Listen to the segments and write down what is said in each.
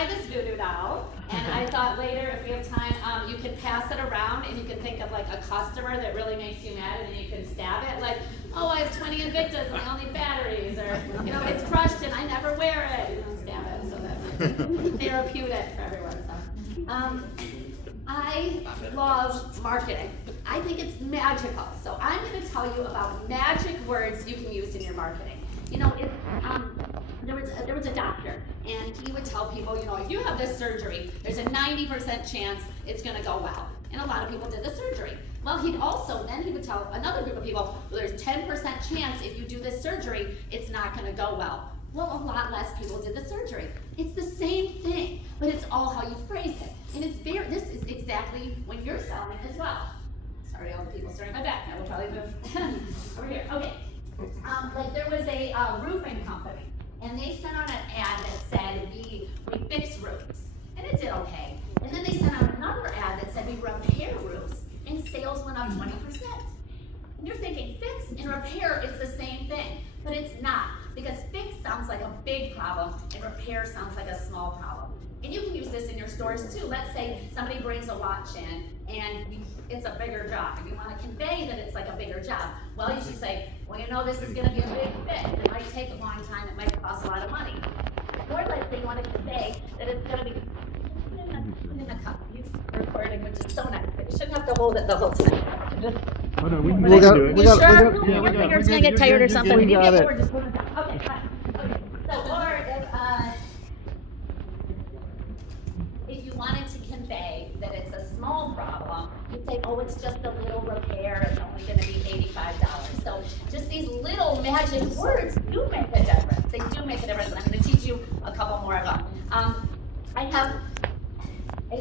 buy this voodoo doll, and I thought later, if we have time, you can pass it around, and you can think of like a customer that really makes you mad, and then you can stab it, like, oh, I have 20 Invictas, and I only need batteries, or, you know, it's crushed, and I never wear it, you know, stab it, so that's therapeutic for everyone, so. I love marketing. I think it's magical, so I'm gonna tell you about magic words you can use in your marketing. You know, if, there was a doctor, and he would tell people, you know, if you have this surgery, there's a 90% chance it's gonna go well. And a lot of people did the surgery. Well, he would tell another group of people, well, there's 10% chance if you do this surgery, it's not gonna go well. Well, a lot less people did the surgery. It's the same thing, but it's all how you phrase it. And this is exactly when you're selling as well. Sorry, all the people staring at my back. I will probably move over here. Okay. Like there was a roofing company, and they sent out an ad that said we fix roofs, and it did okay. And then they sent out another ad that said we repair roofs, and sales went up 20%. And you're thinking fix and repair, it's the same thing, but it's not, because fix sounds like a big problem, and repair sounds like a small problem. And you can use this in your stores too. Let's say somebody brings a watch in, and it's a bigger job, and you want to convey that it's like a bigger job. Well, you should say, well, you know, this is going to be a big fit. It might take a long time. It might cost a lot of money. Or let's say you want to convey that it's going to be put in a cup. You're recording, which is so nice, but you shouldn't have to hold it the whole time. Just, Oh, no, we you got it. sure? Yeah, Your finger's going to get tired or something. We got it. Or just put it down. Okay, fine. Okay. So, or if you wanted to convey that it's a small problem, you'd say, oh, it's just a little repair, it's only gonna be $85. So just these little magic words do make a difference. They do make a difference. I'm gonna teach you a couple more of them. I have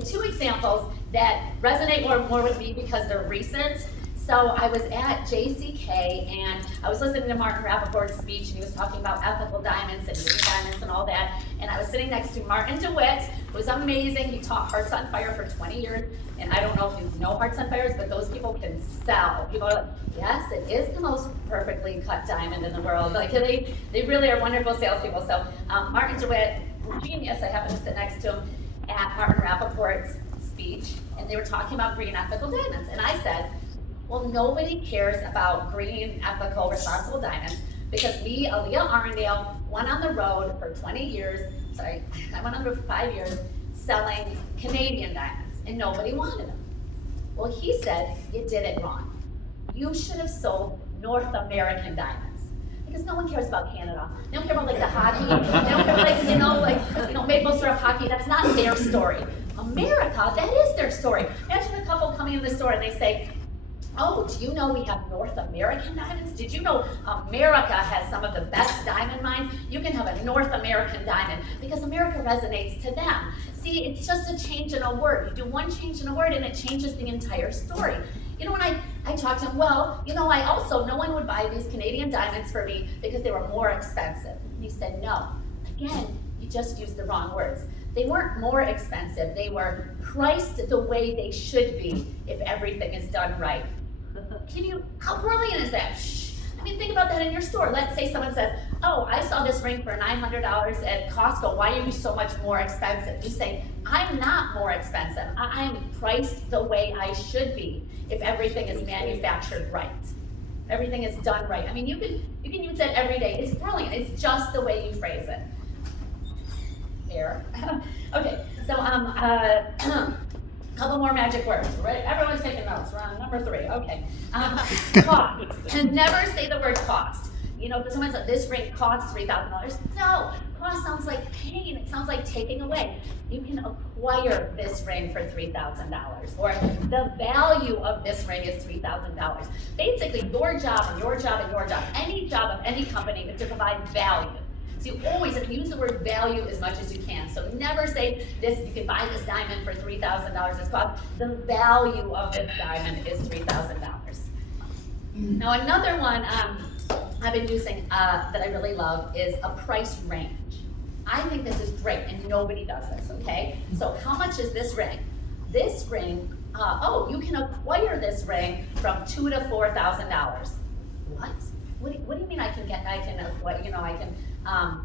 two examples that resonate more with me because they're recent. So I was at JCK, and I was listening to Martin Rappaport's speech, and he was talking about ethical diamonds and green diamonds and all that. And I was sitting next to Martin DeWitt, who was amazing. He taught Hearts on Fire for 20 years. And I don't know if you know Hearts on Fire, but those people can sell. People are like, yes, it is the most perfectly cut diamond in the world. Like they really are wonderful salespeople. So Martin DeWitt, genius. I happened to sit next to him at Martin Rappaport's speech, and they were talking about green ethical diamonds. And I said, well, nobody cares about green, ethical, responsible diamonds because me, Aaliyah Arndale, went on the road for 20 years, I went on the road for 5 years selling Canadian diamonds, and nobody wanted them. Well, he said, you did it wrong. You should have sold North American diamonds because no one cares about Canada. They don't care about like the hockey. They don't care like, maple syrup hockey. That's not their story. America, that is their story. Imagine a couple coming in the store and they say, oh, do you know we have North American diamonds? Did you know America has some of the best diamond mines? You can have a North American diamond because America resonates to them. See, it's just a change in a word. You do one change in a word and it changes the entire story. You know, when I talked to him, well, you know, no one would buy these Canadian diamonds for me because they were more expensive. And he said, no, again, you just used the wrong words. They weren't more expensive. They were priced the way they should be if everything is done right. How brilliant is that? I mean, think about that in your store. Let's say someone says, oh, I saw this ring for $900 at Costco. Why are you so much more expensive? You say, I'm not more expensive. I'm priced the way I should be if everything is manufactured right. Everything is done right. I mean, you can use that every day. It's brilliant. It's just the way you phrase it. Here. Okay, so couple more magic words, right? Everyone's taking notes. We're on number 3. Okay. Cost. And never say the word cost. You know, if someone says this ring costs $3,000. No, cost sounds like pain. It sounds like taking away. You can acquire this ring for $3,000, or the value of this ring is $3,000. Basically, your job and your job and your job, any job of any company is to provide value. So you always have to use the word value as much as you can. So never say this, you can buy this diamond for $3,000 it's cost. The value of this diamond is $3,000. Now another one I've been using that I really love is a price range. I think this is great and nobody does this, okay? So how much is this ring? This ring, you can acquire this ring from $2,000 to $4,000. What? What do you you mean I can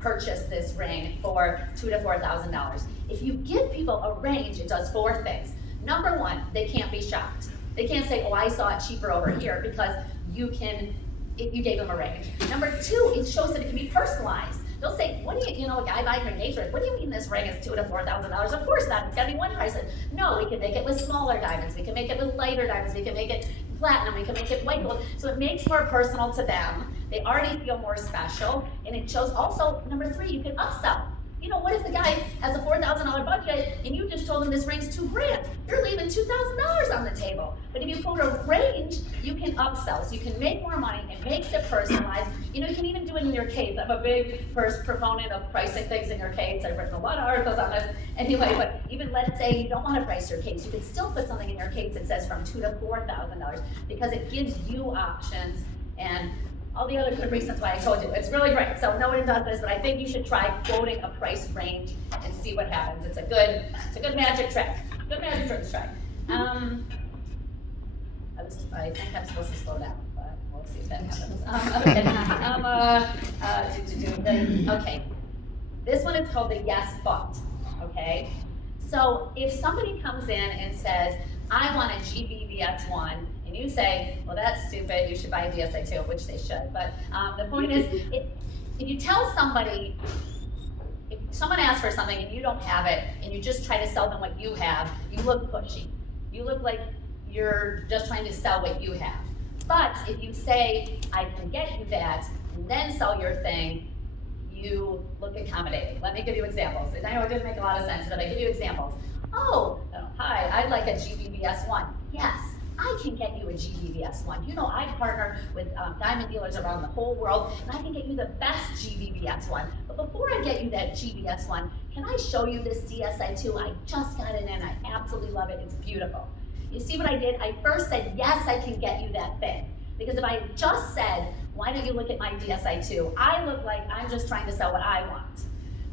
purchase this ring for $2,000 to $4,000? If you give people a range, it does 4 things. Number 1, they can't be shocked. They can't say, oh, I saw it cheaper over here, because you gave them a range. Number 2, it shows that it can be personalized. They'll say, what do you, a guy buying an engagement, what do you mean this ring is $2,000 to $4,000? Of course not, it's gotta be one price. No, we can make it with smaller diamonds, we can make it with lighter diamonds, we can make it platinum, we can make it white gold. So it makes more personal to them. They already feel more special, and it shows also, number 3, you can upsell. What if the guy has a $4,000 budget and you just told him this ring's $2,000? You're leaving $2,000 on the table. But if you quote a range, you can upsell, so you can make more money. It makes it personalized. You can even do it in your case. I'm a big proponent of pricing things in your case. I've written a lot of articles on this. Anyway, but even let's say you don't want to price your case, you can still put something in your case that says from $2,000 to $4,000, because it gives you options and all the other good reasons why I told you. It's really great. So no one does this, but I think you should try quoting a price range and see what happens. It's a good magic trick. Good magic trick to try. I think I'm supposed to slow down, but we'll see if that happens. Okay. This one is called the yes but. Okay. So if somebody comes in and says, I want a GBVX1, and you say, well, that's stupid, you should buy a DSI2, which they should. But the point is, if you tell somebody, if someone asks for something and you don't have it, and you just try to sell them what you have, you look pushy. You look like you're just trying to sell what you have. But if you say, I can get you that, and then sell your thing, you look accommodating. Let me give you examples. And I know it didn't make a lot of sense, but I give you examples. Oh, hi, I'd like a GBVS1. Yes, I can get you a GBVS1. I partner with diamond dealers around the whole world, and I can get you the best GBVS1. But before I get you that GBVS1, can I show you this DSI2? I just got it in, I absolutely love it, it's beautiful. You see what I did? I first said, yes, I can get you that thing. Because if I just said, why don't you look at my DSI2? I look like I'm just trying to sell what I want.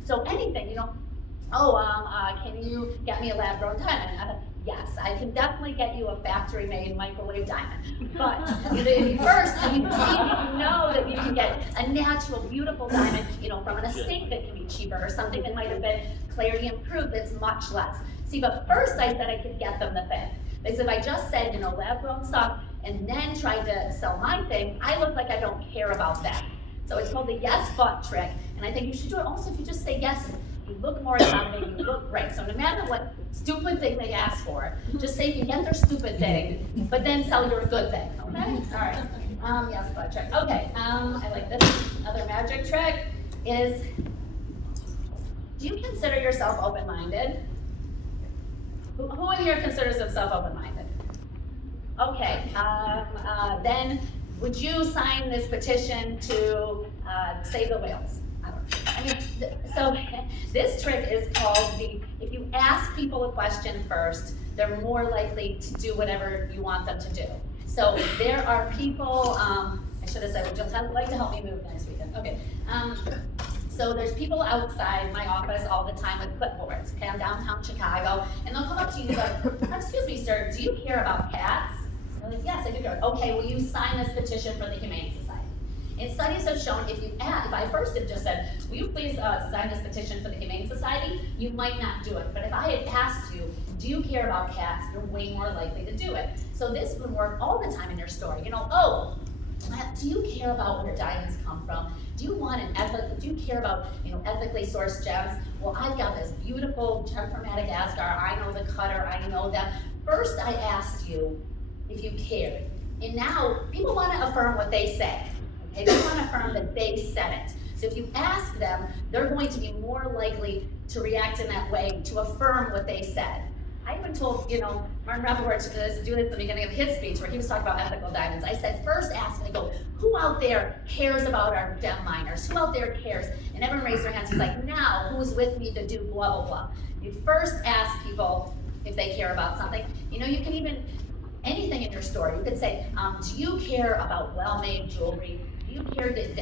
So anything, can you get me a lab-grown diamond? Yes, I can definitely get you a factory-made microwave diamond. But if you first, you know that you can get a natural, beautiful diamond, from an estate that can be cheaper, or something that might have been clarity improved that's much less. See, but first I said I could get them the thing. Because if I just said, lab-grown stuff, and then tried to sell my thing, I look like I don't care about that. So it's called the yes but trick, and I think you should do it also if you just say yes. You look more accommodating, you look great. So no matter what stupid thing they ask for, just say you can get their stupid thing, but then sell your good thing, okay? All right, yes but trick. Okay, I like this. Another magic trick is, do you consider yourself open-minded? Who in here considers themselves open-minded? Okay, then would you sign this petition to save the whales? So this trick is called if you ask people a question first, they're more likely to do whatever you want them to do. So there are people, I should have said, would you like to help me move next weekend? Okay. So there's people outside my office all the time with clipboards. Okay, I'm downtown Chicago, and they'll come up to you and go, excuse me, sir, do you care about cats? I'm like, yes, I do care. Okay, will you sign this petition for the Humane Society? And studies have shown if I first had just said, will you please sign this petition for the Humane Society, you might not do it. But if I had asked you, do you care about cats, you're way more likely to do it. So this would work all the time in your story. Do you care about where diamonds come from? Do you care about ethically sourced gems? Well, I've got this beautiful gem from Madagascar. I know the cutter, I know that. First I asked you if you cared. And now people want to affirm what they say. Okay? They want to affirm that they said it. So if you ask them, they're going to be more likely to react in that way, to affirm what they said. I even told, Martin Rappaport to do this at the beginning of his speech where he was talking about ethical diamonds. I said, first ask me, who out there cares about our gem miners? Who out there cares? And everyone raised their hands. He's like, now, who's with me to do blah, blah, blah. You first ask people if they care about something. You can even, anything in your story, you could say, do you care about well-made jewelry? Do you care that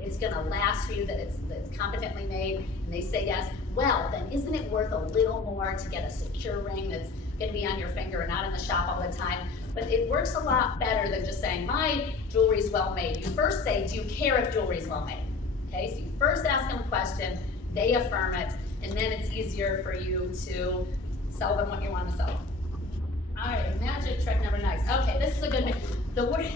it's gonna last for you, that it's competently made? And they say yes. Well, then isn't it worth a little more to get a secure ring that's gonna be on your finger and not in the shop all the time? but it works a lot better than just saying, my jewelry's well made. You first say, do you care if jewelry's well made? Okay, so you first ask them a question, they affirm it, and then it's easier for you to sell them what you want to sell them. All right, magic trick number 9. Okay, this is a good one. The word,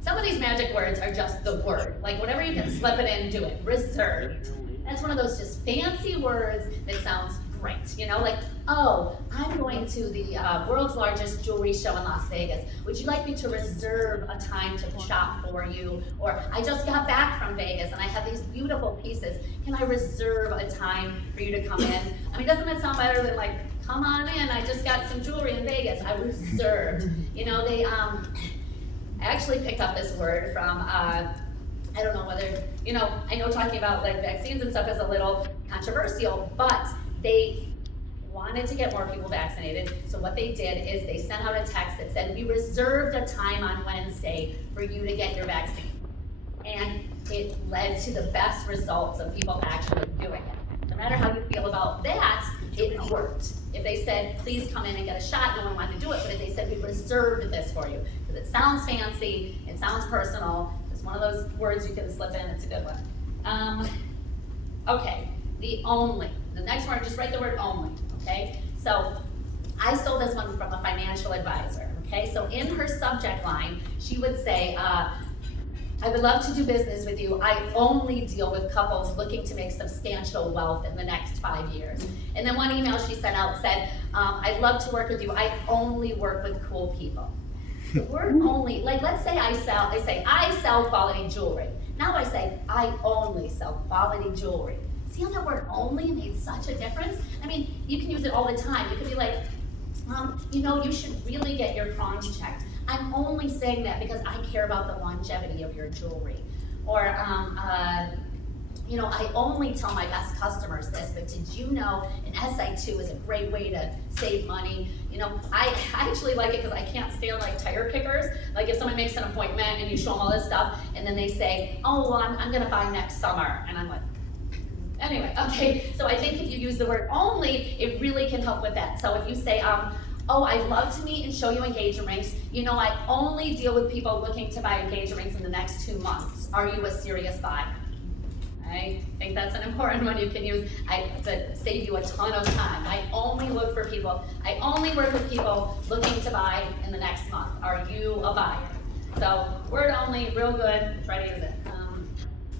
some of these magic words are just the word. Like whatever you can slip it in, do it. Reserved. That's one of those just fancy words that sounds great. You know, like, oh, I'm going to the world's largest jewelry show in Las Vegas. Would you like me to reserve a time to shop for you? Or I just got back from Vegas and I have these beautiful pieces. Can I reserve a time for you to come in? I mean, doesn't that sound better than like, come on in, I just got some jewelry in Vegas, I reserved. You know, they, I actually picked up this word from, I don't know whether, you know, I know talking about like vaccines and stuff is a little controversial, but they wanted to get more people vaccinated. So what they did is they sent out a text that said, we reserved a time on Wednesday for you to get your vaccine. And it led to the best results of people actually doing it. No matter how you feel about that, it worked. If they said, please come in and get a shot, no one wanted to do it. But if they said, we reserved this for you, because it sounds fancy, it sounds personal, it's one of those words you can slip in, it's a good one. Okay, the only. The next word, just write the word only, okay? So I stole this one from a financial advisor, okay? So in her subject line, she would say, I would love to do business with you. I only deal with couples looking to make substantial wealth in the next 5 years. And then one email she sent out said, I'd love to work with you. I only work with cool people. The word only, like let's say I sell quality jewelry. Now I say, I only sell quality jewelry. See how that word only made such a difference? I mean, you can use it all the time. You could be like, you know, you should really get your prongs checked. I'm only saying that because I care about the longevity of your jewelry. Or, you know, I only tell my best customers this, but did you know an SI2 is a great way to save money? You know, I actually like it because I can't stand like tire kickers. Like if someone makes an appointment and you show them all this stuff, and then they say, oh, well, I'm gonna buy next summer. And I'm like, anyway, okay, so I think if you use the word only, it really can help with that. So if you say, oh, I'd love to meet and show you engagement rings. You know, I only deal with people looking to buy engagement rings in the next 2 months. Are you a serious buyer? I think that's an important one you can use to save you a ton of time. I only work with people looking to buy in the next month. Are you a buyer? So word only, real good, try to use it.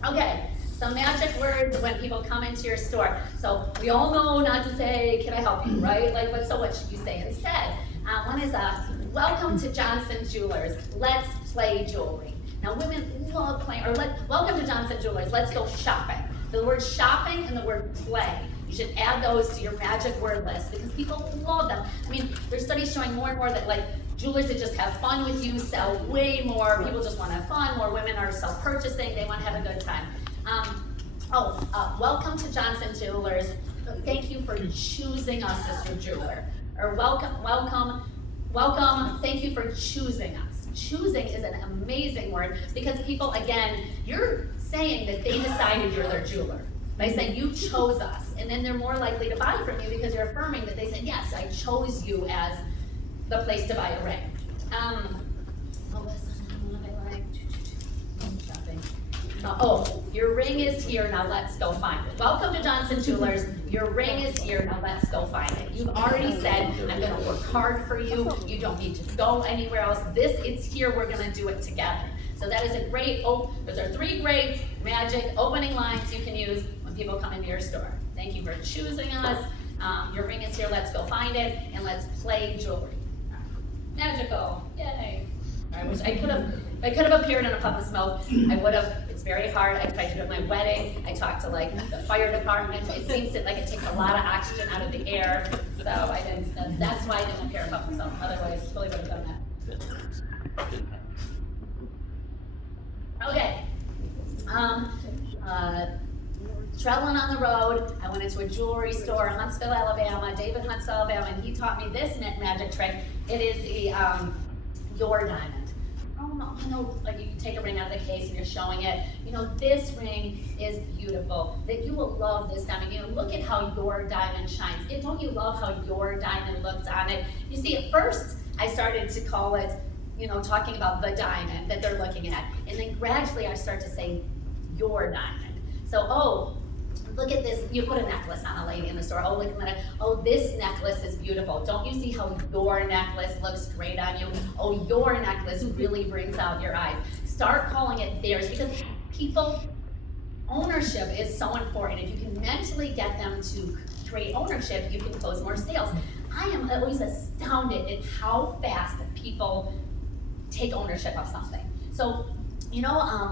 Okay. So magic words when people come into your store. So we all know not to say, can I help you, right? Like, so what should you say instead? One is, welcome to Johnson Jewelers. Let's play jewelry. Now women love playing, or welcome to Johnson Jewelers. Let's go shopping. So the word shopping and the word play. You should add those to your magic word list because people love them. I mean, there's studies showing more and more that like jewelers that just have fun with you sell way more. People just want to have fun. More women are self-purchasing. They want to have a good time. Welcome to Johnson Jewelers. Thank you for choosing us as your jeweler. Or welcome, thank you for choosing us. Choosing is an amazing word because people, again, you're saying that they decided you're their jeweler. By saying you chose us, and then they're more likely to buy from you because you're affirming that they said, yes, I chose you as the place to buy a ring. Your ring is here, now let's go find it. Welcome to Johnson Jewelers. Your ring is here, now let's go find it. You've already said, I'm gonna work hard for you. You don't need to go anywhere else. It's here, we're gonna do it together. So that is a great, those are 3 great magic opening lines you can use when people come into your store. Thank you for choosing us. Your ring is here, let's go find it, and let's play jewelry. Magical, yay. I wish I could have appeared in a puff of smoke. I would have. It's very hard. I tried to do it at my wedding. I talked to like the fire department. It seems that like it takes a lot of oxygen out of the air. So I didn't. That's why I didn't appear in a puff of smoke. Otherwise, totally would have done that. Okay. Traveling on the road, I went into a jewelry store in Huntsville, Alabama. David Huntsville, Alabama, and he taught me this magic trick. It is the your diamond. I know, like you take a ring out of the case and you're showing it. You know, this ring is beautiful. That you will love this diamond. You know, look at how your diamond shines. Don't you love how your diamond looks on it? You see, at first, I started to call it, talking about the diamond that they're looking at. And then gradually I start to say, your diamond. So, oh, look at this, you put a necklace on a lady in the store, oh, look at that, oh, this necklace is beautiful. Don't you see how your necklace looks great on you? Oh, your necklace really brings out your eyes. Start calling it theirs, because ownership is so important. If you can mentally get them to create ownership, you can close more sales. I am always astounded at how fast people take ownership of something. So,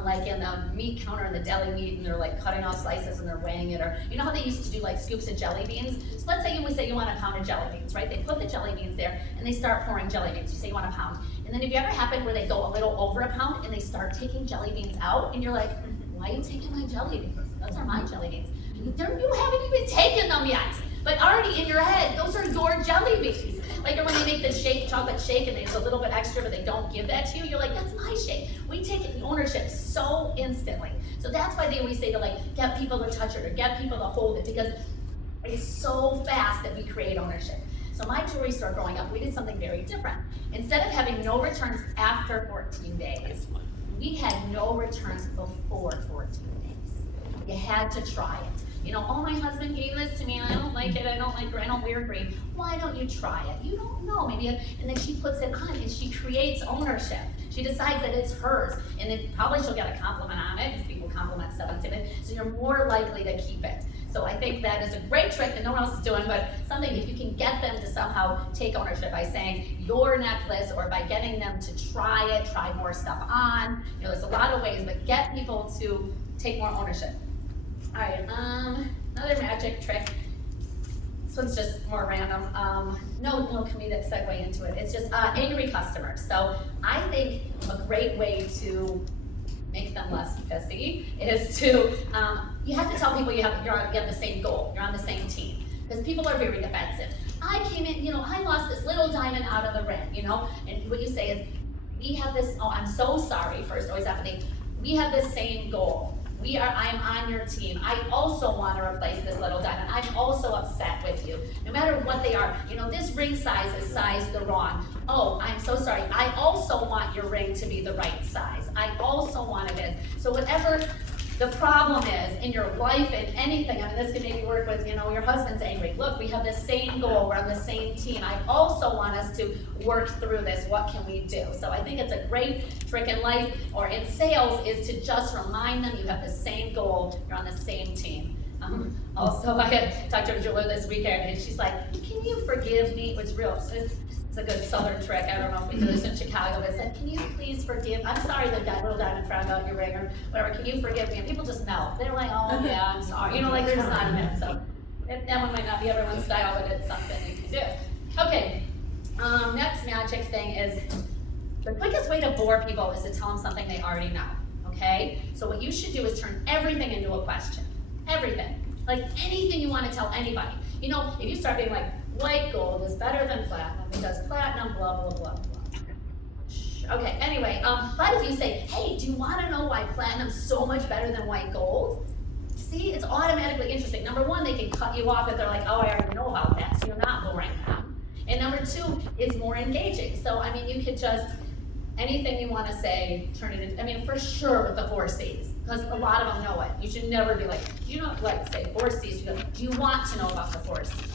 like in the meat counter in the deli meat, and they're like cutting off slices and they're weighing it, or you know how they used to do like scoops of jelly beans? So let's say you want a pound of jelly beans, right? They put the jelly beans there and they start pouring jelly beans. You say you want a pound. And then have you ever happened where they go a little over a pound and they start taking jelly beans out, and you're like, why are you taking my jelly beans? Those are my jelly beans. You haven't even taken them yet. But already in your head, those are your jelly beans. Like when they make the chocolate shake and it's a little bit extra, but they don't give that to you, you're like, that's my shake. We take ownership so instantly. So that's why they always say to get people to touch it or get people to hold it, because it's so fast that we create ownership. So my jewelry store growing up, we did something very different. Instead of having no returns after 14 days, we had no returns before 14 days. You had to try it. Oh, my husband gave this to me and I don't like it, I don't wear green. Why don't you try it? You don't know, maybe, and then she puts it on and she creates ownership. She decides that it's hers, and then probably she'll get a compliment on it, because people compliment stuff on Tiffany, so you're more likely to keep it. So I think that is a great trick that no one else is doing, but something if you can get them to somehow take ownership by saying your necklace, or by getting them to try more stuff on. There's a lot of ways, but get people to take more ownership. All right, another magic trick. This one's just more random. No comedic segue into it. It's just angry customers. So I think a great way to make them less pissy is to, you have to tell people you have the same goal, you're on the same team. Because people are very defensive. I came in, I lost this little diamond out of the ring, and what you say is, we have this, oh, I'm so sorry, first always happening. We have the same goal. I'm on your team. I also want to replace this little diamond. I'm also upset with you. No matter what they are, this ring size is sized the wrong. Oh, I'm so sorry. I also want your ring to be the right size. I also want it in. So whatever the problem is in your life and anything, this can maybe work with, your husband's angry. Look, we have the same goal. We're on the same team. I also want us to work through this. What can we do? So I think it's a great trick in life or in sales is to just remind them you have the same goal. You're on the same team. Also, I had talked to a jeweler this weekend, and she's like, can you forgive me? Which it's a good southern trick. I don't know if we do this in Chicago, but it said, can you please forgive? I'm sorry that little diamond found out your ring or whatever. Can you forgive me? And people just melt. They're like, oh yeah, I'm sorry. They're just not in it. So that one might not be everyone's style, but it's something you can do. Okay, next magic thing is the quickest way to bore people is to tell them something they already know. Okay? So what you should do is turn everything into a question. Everything. Like anything you want to tell anybody. If you start being like, white gold is better than platinum because platinum blah, blah, blah, blah. Okay, anyway, but if you say, hey, do you want to know why platinum's so much better than white gold? See, it's automatically interesting. Number one, they can cut you off if they're like, oh, I already know about that, so you're not boring them. And number two, it's more engaging. So, you could just, anything you want to say, turn it into, for sure with the 4 C's, because a lot of them know it. You should never be like, say 4 C's, you go, do you want to know about the 4 C's?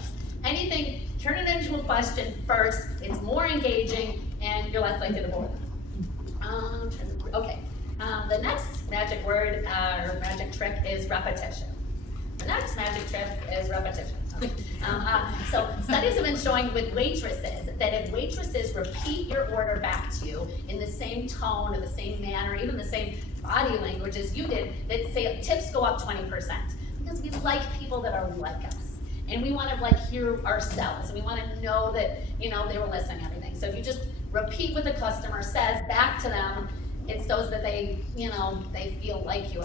Anything, turn it into a question first, it's more engaging, and you're less likely to bore them. Okay, the next magic word or magic trick is repetition. The next magic trick is repetition. So studies have been showing with waitresses that if waitresses repeat your order back to you in the same tone or the same manner, even the same body language as you did, that say tips go up 20%. Because we like people that are like us. And we want to hear ourselves, and we want to know that, they were listening to everything. So if you just repeat what the customer says back to them, it's those that they feel like you.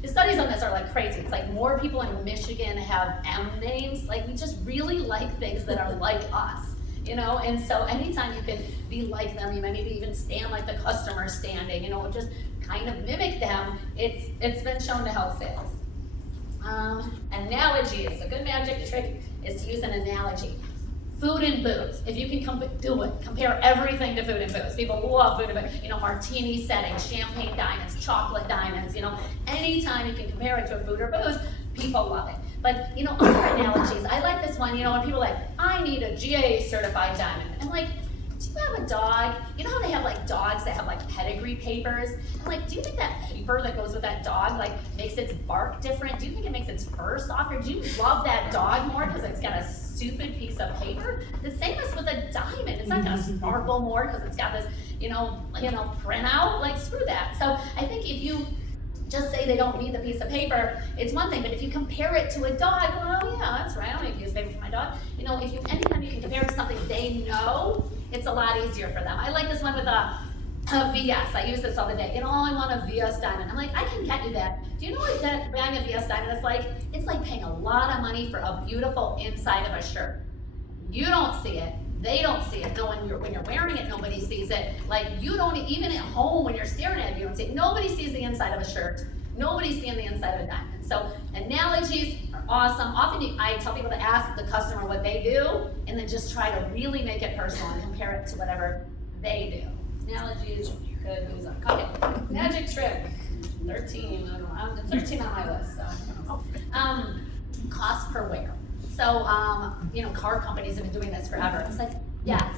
The studies on this are crazy. It's more people in Michigan have M names. We just really like things that are like us, And so anytime you can be like them, you might maybe even stand like the customer standing, just kind of mimic them. It's been shown to help sales. Analogies. A good magic trick is to use an analogy. Food and booze. If you can do it, compare everything to food and booze. People love food and booze. You know, martini settings, champagne diamonds, chocolate diamonds, you know. Anytime you can compare it to a food or booze, people love it. But, you know, other analogies. I like this one, you know, when people are like, I need a GA certified diamond. I'm like, do you have a dog? You know how they have like dogs that have like pedigree papers? I'm like, do you think that paper that goes with that dog like makes its bark different? Do you think it makes its fur softer? Do you love that dog more because it's got a stupid piece of paper? The same as with a diamond. It's not gonna sparkle more because it's got this, you know, printout. Like, screw that. So I think if you just say they don't need the piece of paper, it's one thing, but if you compare it to a dog, well, yeah, that's right, I don't need to use paper for my dog. You know, anytime you can compare it to something they know, it's a lot easier for them. I like this one with a VS. I use this all the day. You know, I want a VS diamond. I'm like, I can get you that. Do you know what that buying a VS diamond is like? It's like paying a lot of money for a beautiful inside of a shirt. You don't see it. They don't see it. No, when you're wearing it, nobody sees it. Like, you don't, even at home when you're staring at it, you don't see it. Nobody sees the inside of a shirt. Nobody's seeing the inside of a diamond. So analogies are awesome. Often I tell people to ask the customer what they do and then just try to really make it personal and compare it to whatever they do. Analogies, good news. Okay, magic trick, 13. It's 13 on my list. So, cost per wear. So, you know, car companies have been doing this forever. It's like, yes,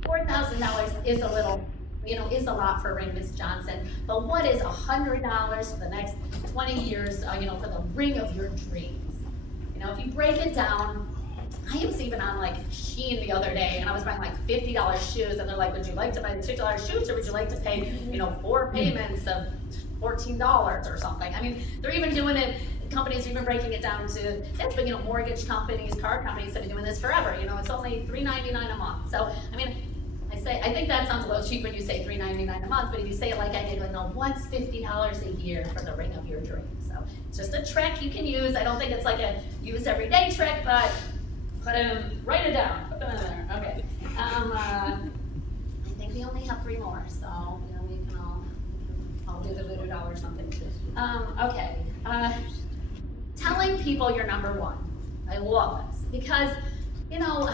$4,000 is a little, you know, is a lot for a ring, Miss Johnson. But what is $100 for the next 20 years, you know, for the ring of your dreams? You know, if you break it down, I was even on like Shein the other day, and I was buying like $50 shoes, and they're like, would you like to buy the $6 shoes, or would you like to pay, you know, 4 payments of $14 or something? I mean, they're even doing it. Companies are even breaking it down to, that's been, you know, mortgage companies, car companies have been doing this forever. You know, it's only $3.99 a month. So, I mean, I think that sounds a little cheap when you say $3.99 a month, but if you say it like I did, like, no, what's $50 a year for the ring of your dreams? So, it's just a trick you can use. I don't think it's like a use everyday trick, but write it down. Put them in there. Okay. I think we only have 3 more, so, you know, we can I'll do the voodoo doll or something. Okay. Telling people you're number one. I love this because, you know,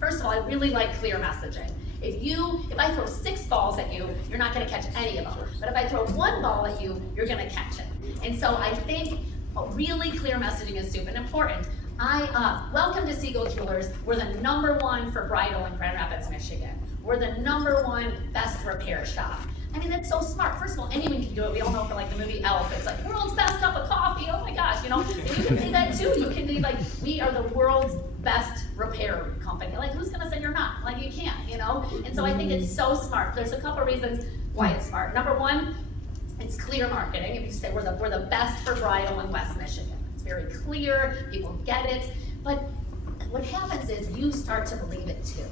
first of all, I really like clear messaging. If I throw 6 balls at you, you're not gonna catch any of them. But if I throw 1 ball at you, you're gonna catch it. And so I think really clear messaging is super important. Welcome to Seagull Jewelers. We're the #1 for bridal in Grand Rapids, Michigan. We're the #1 best repair shop. I mean, that's so smart. First of all, anyone can do it. We all know for like the movie Elf, it's like world's best cup of coffee. Oh my gosh, you know, and you can say that too. You can be like, we are the world's best repair company. Like, who's gonna say you're not? Like, you can't, you know? And so I think it's so smart. There's a couple reasons why it's smart. #1, it's clear marketing. If you say we're the best for bridal in West Michigan, it's very clear. People get it. But what happens is you start to believe it too.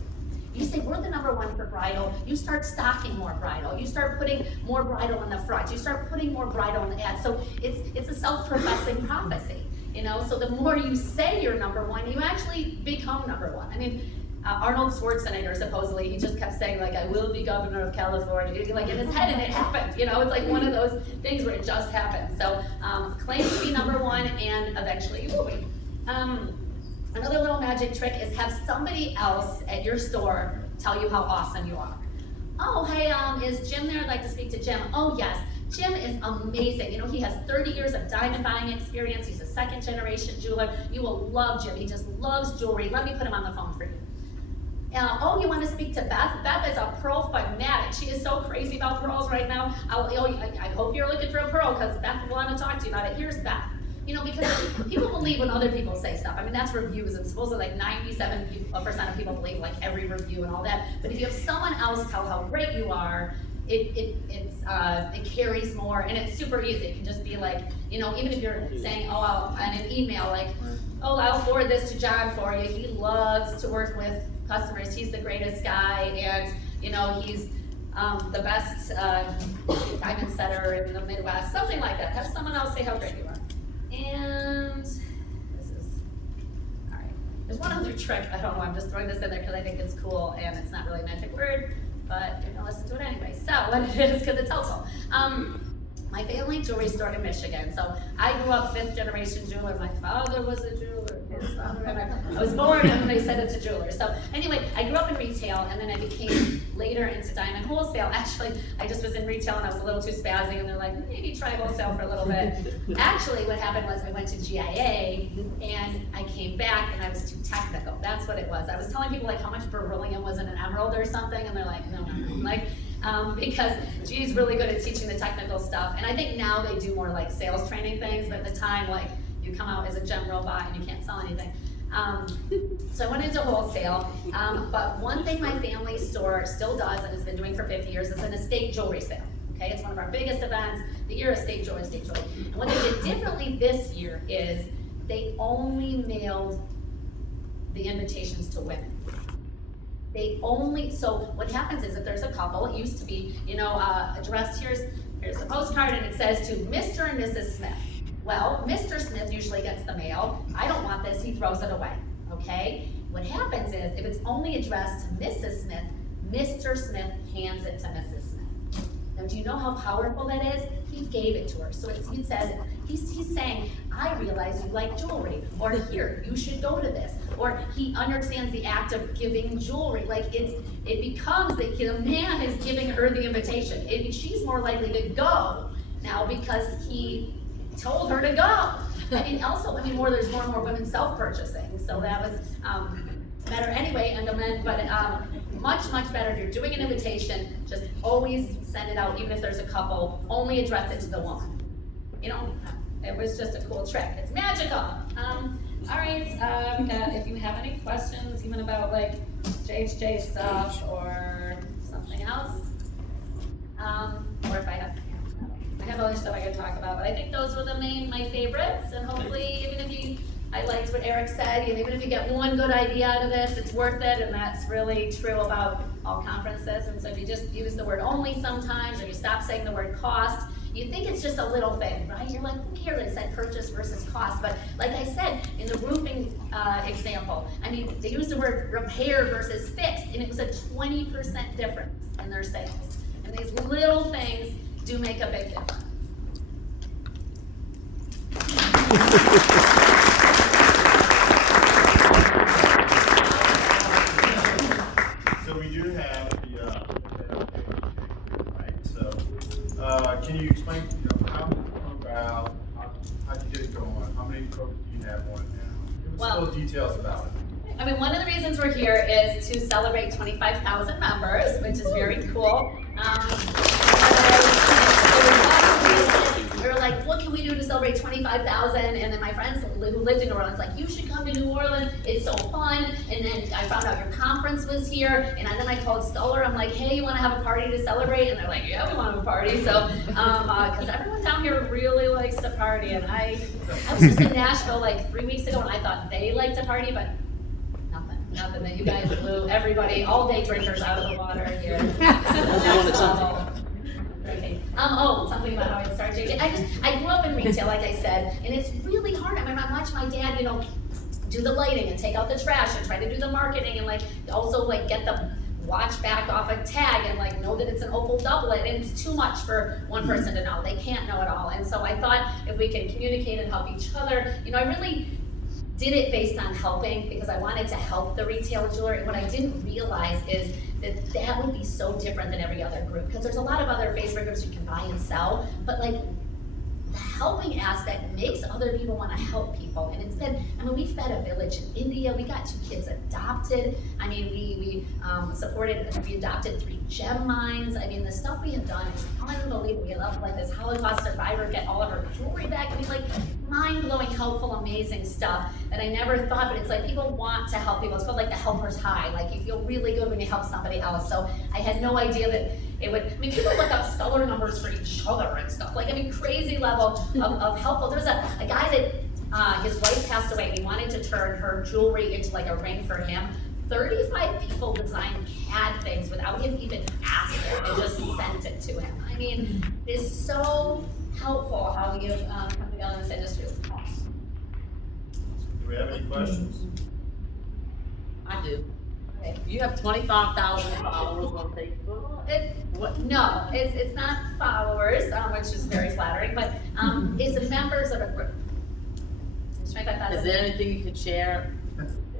You say we're the #1 for bridal, you start stocking more bridal, you start putting more bridal in the front, you start putting more bridal in the ad. So it's a self-professing prophecy, you know? So the more you say you're #1, you actually become #1. I mean, Arnold Schwarzenegger, supposedly, he just kept saying, like, I will be governor of California, like in his head, and it happened, you know? It's like one of those things where it just happened. So claim to be #1, and eventually you will be. Another little magic trick is have somebody else at your store tell you how awesome you are. Oh, hey, is Jim there? I'd like to speak to Jim. Oh, yes. Jim is amazing. You know, he has 30 years of diamond buying experience. He's a 2nd-generation jeweler. You will love Jim. He just loves jewelry. Let me put him on the phone for you. Oh, you want to speak to Beth? Beth is a pearl fanatic. She is so crazy about pearls right now. I hope you're looking for a pearl because Beth will want to talk to you about it. Here's Beth. You know, because people believe when other people say stuff. I mean, that's reviews, and supposedly like 97% of people believe like every review and all that. But if you have someone else tell how great you are, it carries more, and it's super easy. It can just be like, you know, even if you're saying, oh, in an email, like, oh, I'll forward this to John for you. He loves to work with customers. He's the greatest guy, and you know, he's the best diamond setter in the Midwest, something like that. Have someone else say how great you are. And this is, all right. There's one other trick, I don't know, I'm just throwing this in there because I think it's cool and it's not really a magic word, but you're gonna listen to it anyway. So what it is, because it's helpful. my family jewelry store in Michigan. So I grew up 5th generation jeweler. My father was a jeweler, his father, and I was born and they said it's a jeweler. So anyway, I grew up in retail and then I became later into diamond wholesale. Actually, I just was in retail and I was a little too spazzy and they're like, maybe try wholesale for a little bit. Actually, what happened was I went to GIA and I came back and I was too technical. That's what it was. I was telling people like how much beryllium was in an emerald or something and they're like, no. Like, because G's really good at teaching the technical stuff. And I think now they do more like sales training things, but at the time, like, you come out as a general buy and you can't sell anything. So I went into wholesale, but one thing my family store still does and has been doing for 50 years is an estate jewelry sale. Okay, it's one of our biggest events, the year estate jewelry. And what they did differently this year is they only mailed the invitations to women. So what happens is if there's a couple, it used to be, addressed, here's the postcard and it says to Mr. and Mrs. Smith. Well, Mr. Smith usually gets the mail. I don't want this, he throws it away, okay? What happens is if it's only addressed to Mrs. Smith, Mr. Smith hands it to Mrs. Smith. Now, do you know how powerful that is? He gave it to her. So he says, he's saying, I realize you like jewelry, or here, you should go to this, or he understands the act of giving jewelry. Like it becomes that the man is giving her the invitation. She's more likely to go now because he told her to go. There's more and more women self-purchasing, so that was better anyway. Much better. If you're doing an invitation, just always send it out, even if there's a couple. Only address it to the woman. It was just a cool trick. It's magical. All right. If you have any questions, even about like JHJ stuff or something else, or if I have other stuff I could talk about, but I think those were my favorites, and hopefully, I liked what Eric said, and even if you get one good idea out of this, it's worth it, and that's really true about all conferences. And so if you just use the word only sometimes, or you stop saying the word cost, you think it's just a little thing, right? You're like, who cares? I said purchase versus cost, but like I said, in the roofing example, they used the word repair versus fixed, and it was a 20% difference in their sales. And these little things do make a big difference. So we do have right? So can you explain, how did it come about? How'd you get it going? How many programs do you have on now? Give us a little details about it. One of the reasons we're here is to celebrate 25,000 members, which is very cool. We were like, what can we do to celebrate 25,000? And then my friends who lived in New Orleans like, you should come to New Orleans. It's so fun. And then I found out your conference was here. And then I called Stoller. I'm like, hey, you want to have a party to celebrate? And they're like, yeah, we want to have a party. So, because everyone down here really likes to party. And I was just in Nashville like 3 weeks ago, and I thought they liked to party, but nothing that you guys blew everybody, all day drinkers out of the water here. Okay. Something about how I started JJ. I grew up in retail, like I said, and it's really hard. I watched my dad, do the lighting and take out the trash and try to do the marketing and also get the watch back off a tag and know that it's an opal doublet, and it's too much for one person to know. They can't know it all. And so I thought if we could communicate and help each other, I really did it based on helping because I wanted to help the retail jeweler. And what I didn't realize is that would be so different than every other group, because there's a lot of other Facebook groups you can buy and sell, but the helping aspect makes other people want to help people. And it's been, we fed a village in India, we got 2 kids adopted, we adopted 3 gem mines. The stuff we have done is unbelievable. We love this Holocaust survivor get all of her jewelry back. Mind-blowing, helpful, amazing stuff that I never thought, but it's people want to help people. It's called the helper's high. You feel really good when you help somebody else. So I had no idea that it would, people look up Stoller numbers for each other and stuff. Crazy level of helpful. There was a guy that his wife passed away and he wanted to turn her jewelry into a ring for him. 35 people designed CAD things without him even asking and just sent it to him. It's so helpful how we have come together in this industry. Do we have any questions? I do. Okay. You have 25,000 followers on Facebook. No, it's not followers, which is very flattering, but, it's members of a group. Just trying to find Is that. there anything you could share,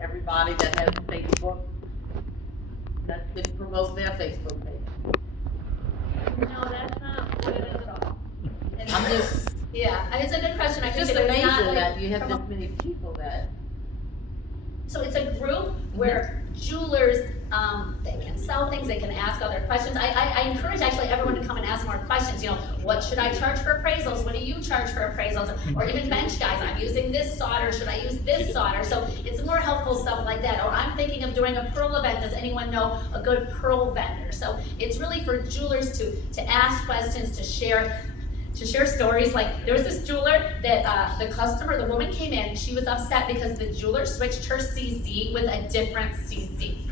everybody that has Facebook, that could promote their Facebook page? No, that's not what it is at all. I'm just, Yeah, and it's a good question, I think just it is amazing not like. that you have this many people that, So it's a group where jewelers, they can sell things, they can ask other questions. I encourage actually everyone to come and ask more questions, you know, what should I charge for appraisals? What do you charge for appraisals? Or even bench guys, I'm using this solder, should I use this solder? So it's more helpful stuff like that. Or I'm thinking of doing a pearl event, does anyone know a good pearl vendor? So it's really for jewelers to ask questions, to share stories. Like, there was this jeweler that, the customer, the woman came in, she was upset because the jeweler switched her CZ with a different CZ.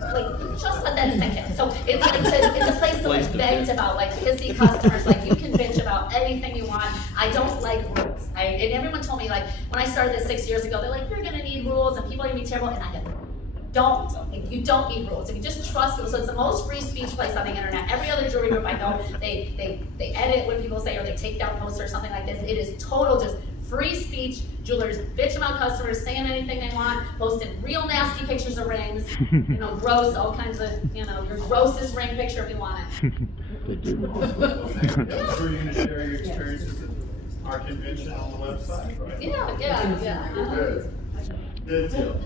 Like, just let that sink in. So it's a place to like vent about, like, pissy customers, like, you can bitch about anything you want. I don't like rules. And everyone told me, like, when I started this 6 years ago, they're like, you're gonna need rules and people are gonna be terrible, and I go, don't. Like, you don't need rules. If you just trust people, so it's the most free speech place on the internet. Every other jewelry group I know, they edit what people say or they take down posts or something like this. It is total just free speech. Jewelers bitch about customers, saying anything they want, posting real nasty pictures of rings, you know, gross, all kinds of, you know, your grossest ring picture if you want it. I'm sure you're gonna share your experiences at our convention on the website, right? Yeah. Good. Good deal.